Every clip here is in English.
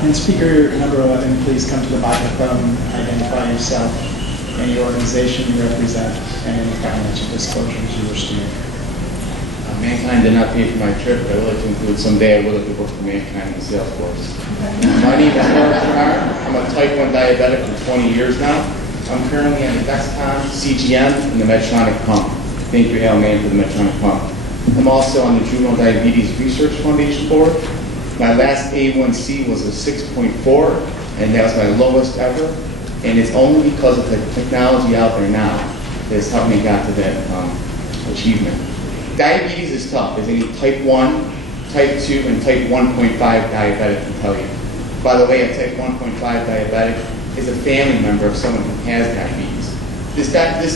Can speaker number 11 please come to the microphone, identify yourself and your organization you represent, and any financial disclosures you wish to make. Mannkind did not pay for my trip, but I would like to include someday I would like to work for Mannkind in the sales force. My name is Fenar. I'm a type 1 diabetic for 20 years now. I'm currently on the Dexcom, CGM, and the Medtronic pump. Thank you, Al Mann, for the Medtronic pump. I'm also on the NON Diabetic Research Foundation board. My last A1C was a 6.4, and that was my lowest ever. And it's only because of the technology out there now that has helped me get to that achievement. Diabetes is tough, as any type 1, type 2, and type 1.5 diabetic can tell you. By the way, a type 1.5 diabetic is a family member of someone who has diabetes. This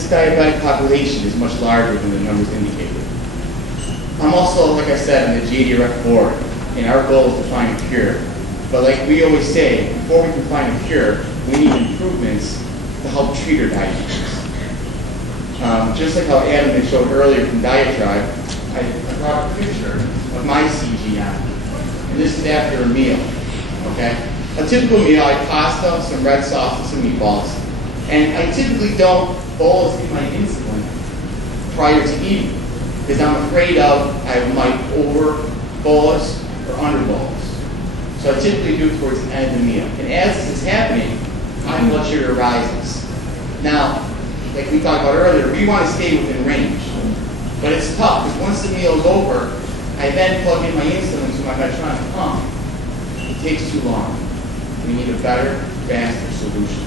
diabetic population is much larger than the numbers indicated. I'm also, like I said, on the JDRF board, and our goal is to find a cure. But like we always say, before we can find a cure, we need improvements to help treat our diabetes. Just like how Adam had showed earlier from Diatribe, I brought a picture of my CGM, and this is after a meal, okay? A typical meal, I have pasta, some red sauce, and some meatballs, and I typically don't bolus in my insulin prior to eating, because I'm afraid of I might over bolus or under bolus. So I typically do it towards the end of the meal. And as this is happening, my blood sugar rises. Now, like we talked about earlier, we want to stay within range. But it's tough, because once the meal is over, I then plug in my insulin to my Medtronic pump. It takes too long. We need a better, faster solution.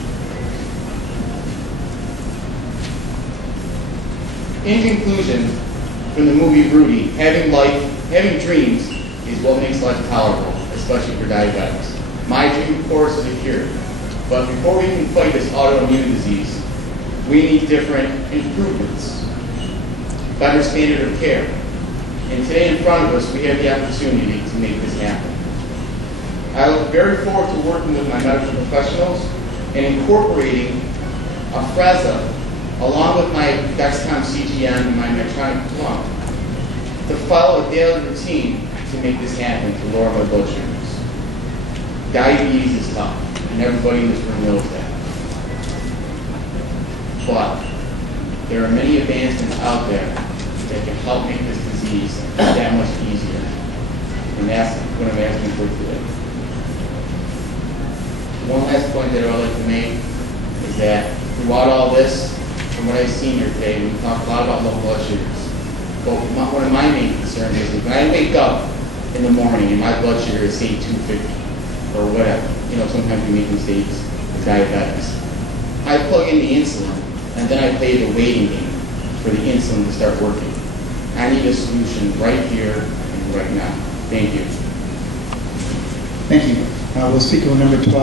In conclusion, from the movie Rudy, having dreams is what makes life tolerable, especially for diabetics. My dream, of course, is a cure. But before we can fight this autoimmune disease, we need different improvements, better standard of care. And today in front of us, we have the opportunity to make this happen. I look very forward to working with my medical professionals and incorporating Afrezza along with my Dexcom CGM and my Medtronic pump to follow a daily routine to make this happen, to lower my blood sugars. Diabetes is tough, and everybody in this room knows that. But there are many advancements out there that can help make this disease that much easier. And that's what I'm asking for today. One last point that I would like to make is that throughout all this, from what I've seen here today, we talked a lot about low blood sugars. But one of my main concerns is when I wake up in the morning and my blood sugar is, say, 250 or whatever. You know, sometimes we make mistakes with diabetics. I plug in the insulin, and then I play the waiting game for the insulin to start working. I need a solution right here and right now. Thank you. Thank you. We'll speak on number 12.